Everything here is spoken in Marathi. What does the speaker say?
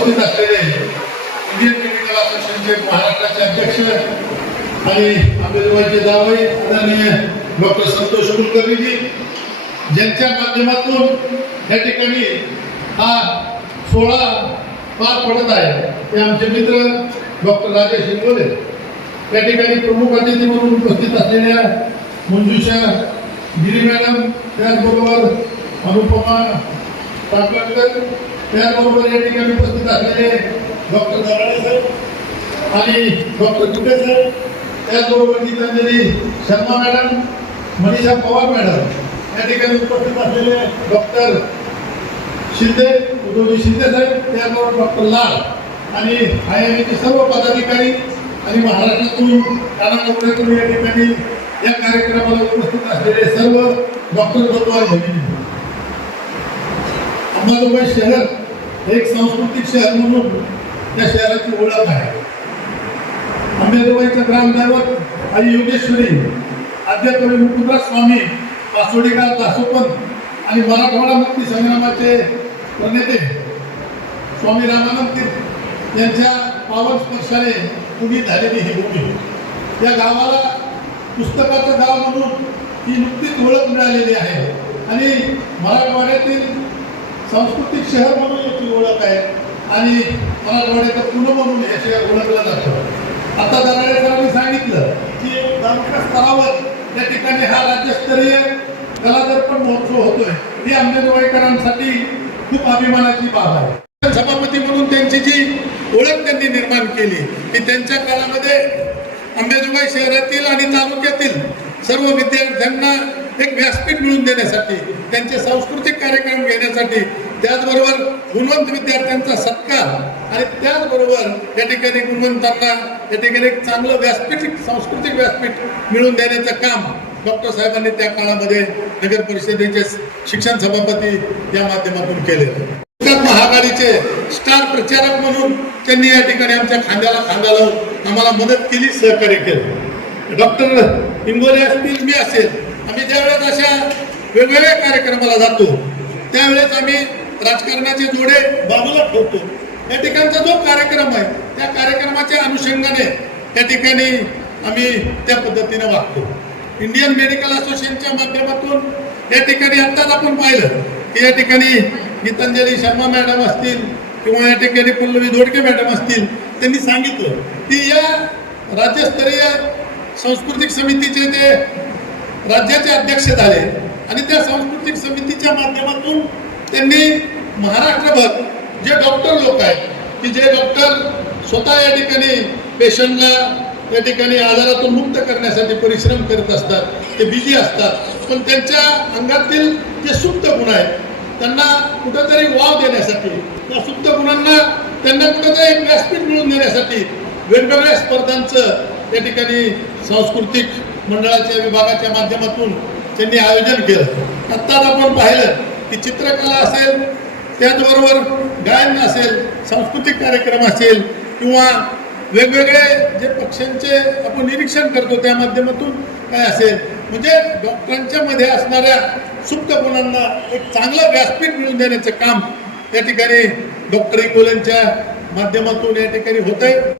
उपस्थित असलेले इंडियन मेडिकल असोसिएशनचे महाराष्ट्राचे अध्यक्ष आणि आंबेजोगाईचे जावई आदरणीय डॉक्टर संतोष कुलकर्णीजी, ज्यांच्या माध्यमातून या ठिकाणी हा सोहळा पार पडत आहे ते आमचे मित्र डॉक्टर राजेश इंगोले, या ठिकाणी प्रमुख अतिथी म्हणून उपस्थित असलेल्या मंजुषा गिरी मॅडम, त्याचबरोबर अनुपमा टाकळकर, त्याचबरोबर या ठिकाणी उपस्थित असलेले डॉक्टर दराडे साहेब आणि डॉक्टर कुटे साहेब, त्याचबरोबर गीतांजली शर्मा मॅडम, मनीषा पवार मॅडम, या ठिकाणी उपस्थित असलेले डॉक्टर शिंदे, उद्धवजी शिंदे साहेब, त्याचबरोबर डॉक्टर लाल आणि IIMचे सर्व पदाधिकारी आणि महाराष्ट्रातून कानाकोपऱ्यातून या ठिकाणी या कार्यक्रमाला उपस्थित असलेले सर्व डॉक्टर बंधू आणि भगिनी. अंबाजोगाई शहर एक सांस्कृतिक शहर म्हणून त्या शहराची ओळख आहे. अंबाजोगाईचा ग्रामदैवत आई योगेश्वरी, आद्यकवी मुकुंदराज स्वामी, पासोडीकर दासोपंत आणि मराठवाडा मुक्ती संग्रामाचे प्रणेते स्वामी रामानंद तीर्थ यांच्या पावन स्पर्शाने उभी झालेली ही भूमी. या गावाला पुस्तकाचं गाव म्हणून ही नुकतीच ओळख मिळालेली आहे आणि मराठवाड्यातील सांस्कृतिक शहर म्हणून याची ओळख आहे आणि मराठवाड्याचं पुणे म्हणून हे शहर ओळखलं जातं. आता दराडे सरांनी सांगितलं की तालुका स्तरावर त्या ठिकाणी हा राज्यस्तरीय कलादर्पण महोत्सव होतोय. ही अंबाजोगाईकरांसाठी खूप अभिमानाची बाब आहे. सभापती म्हणून त्यांची जी ओळख त्यांनी निर्माण केली की त्यांच्या काळामध्ये अंबाजोगाई शहरातील आणि तालुक्यातील सर्व विद्यार्थ्यांना एक व्यासपीठ मिळवून देण्यासाठी, त्यांचे सांस्कृतिक कार्यक्रम घेण्यासाठी, त्याचबरोबर गुणवंत विद्यार्थ्यांचा सत्कार आणि त्याचबरोबर या ठिकाणी गुणवंतांना या ठिकाणी एक चांगलं व्यासपीठ, सांस्कृतिक व्यासपीठ मिळवून देण्याचं काम डॉक्टर साहेबांनी त्या काळामध्ये नगर परिषदेचे शिक्षण सभापती या माध्यमातून केले. महाआघाडीचे स्टार प्रचारक म्हणून त्यांनी या ठिकाणी आमच्या खांद्याला खांदा लावून आम्हाला मदत केली, सहकार्य केलं. डॉक्टर इंगोले असतील, मी असेल, आम्ही ज्यावेळेस अशा वेगवेगळ्या कार्यक्रमाला जातो त्यावेळेस आम्ही राजकारणाचे जोडे बाजूला ठेवतो. या ठिकाणचा जो कार्यक्रम आहे त्या कार्यक्रमाच्या अनुषंगाने या ठिकाणी आम्ही त्या पद्धतीने वागतो. इंडियन मेडिकल असोसिएशनच्या माध्यमातून या ठिकाणी आत्ताच आपण पाहिलं की या ठिकाणी गीतांजली शर्मा मॅडम असतील किंवा या ठिकाणी पल्लवी दोडके मॅडम असतील, त्यांनी सांगितलं की या राज्यस्तरीय सांस्कृतिक समितीचे ते राज्याचे अध्यक्ष झाले आणि त्या सांस्कृतिक समितीच्या माध्यमातून त्यांनी महाराष्ट्रभर जे डॉक्टर लोक आहेत की जे डॉक्टर स्वतः या ठिकाणी पेशंटला या ठिकाणी आजारातून मुक्त करण्यासाठी परिश्रम करत असतात, ते बिझी असतात, पण त्यांच्या अंगातील जे सुप्त गुण आहेत त्यांना कुठेतरी वाव देण्यासाठी, त्या सुप्त गुणांना त्यांना कुठेतरी एक व्यासपीठ मिळवून देण्यासाठी वेगवेगळ्या स्पर्धांचं या ठिकाणी सांस्कृतिक मंडळाच्या विभागाच्या माध्यमातून त्यांनी आयोजन केलं. आत्ताच आपण पाहिलं की चित्रकला असेल, त्याचबरोबर गायन असेल, सांस्कृतिक कार्यक्रम असेल किंवा वेगवेगळे जे पक्ष्यांचे आपण निरीक्षण करतो त्या माध्यमातून काय असेल, म्हणजे डॉक्टरांच्या मध्ये असणाऱ्या सुप्त गुणांना एक चांगलं व्यासपीठ मिळवून देण्याचं काम या ठिकाणी डॉक्टर इंगोलेंच्या माध्यमातून या ठिकाणी होतंय.